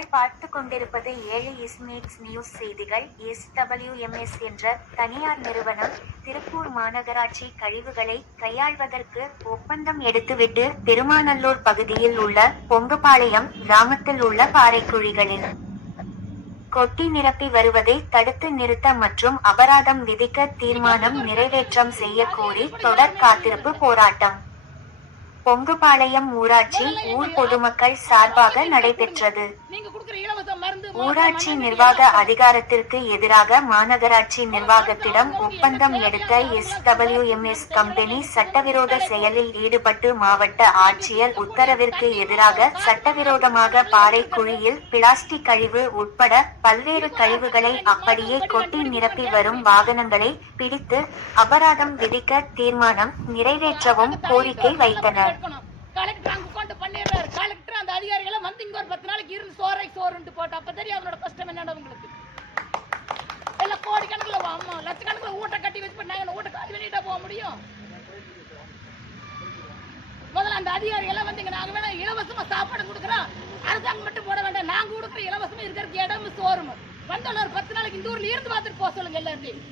நீங்கள் பார்த்து கொண்டிருப்பது 7 நியூஸ் செய்திகள். SWMS என்ற தனியார் நிறுவனம் திருப்பூர் மாநகராட்சி கழிவுகளை கையாள்வதற்கு ஒப்பந்தம் எடுத்துவிட்டு பெருமாநல்லூர் பகுதியில் உள்ள பொங்குபாளையம் கிராமத்தில் உள்ள பாறைக்குழிகளில் கொட்டி நிரப்பி வருவதை தடுத்து நிறுத்த மற்றும் அபராதம் விதிக்க தீர்மானம் நிறைவேற்றம் செய்ய கோரி தொடர் காத்திருப்பு போராட்டம் பொங்குபாளையம் ஊராட்சி ஊர் பொதுமக்கள் சார்பாக நடைபெற்றது. ஊராட்சி நிர்வாக அதிகாரத்திற்கு எதிராக மாநகராட்சி நிர்வாகத்திடம் ஒப்பந்தம் எடுத்த SWMS கம்பெனி சட்டவிரோத செயலில் ஈடுபட்டு மாவட்ட ஆட்சியர் உத்தரவிற்கு எதிராக சட்டவிரோதமாக பாறை குழியில் பிளாஸ்டிக் கழிவு உட்பட பல்வேறு கழிவுகளை அப்படியே கொட்டி நிரப்பி வரும் வாகனங்களை பிடித்து அபராதம் விதிக்க தீர்மானம் நிறைவேற்றவும் கோரிக்கை வைத்தனர். அந்த அதிகாரிகளை வந்து இங்க ஒரு 10 நாளைக்கு இருந்து சோறுன்னு போட்டு அப்ப தெரியும் அவனோட கஷ்டம் என்னன்னு உங்களுக்கு. எல்லாம் கோடிக்கணக்கில் லட்சக்கணக்கில் ஊட்ட கட்டி வச்சு நாங்க ஊட்ட காலி பண்ணிட்டா போக முடியும். முதல்ல அந்த அதிகாரிகள் வந்து இங்க நாங்க வேணா இலவசமா சாப்பாடு கொடுக்குறோம், அரசாங்கம் மட்டும் போட வேண்டாம், நாங்க கொடுக்குற இலவசமா இருக்கிறதுக்கு இடமும் சோறும் வந்து ஒரு 10 நாளைக்கு இந்த ஊர்ல இருந்து பார்த்துட்டு போக சொல்லுங்க எல்லாத்தையும்.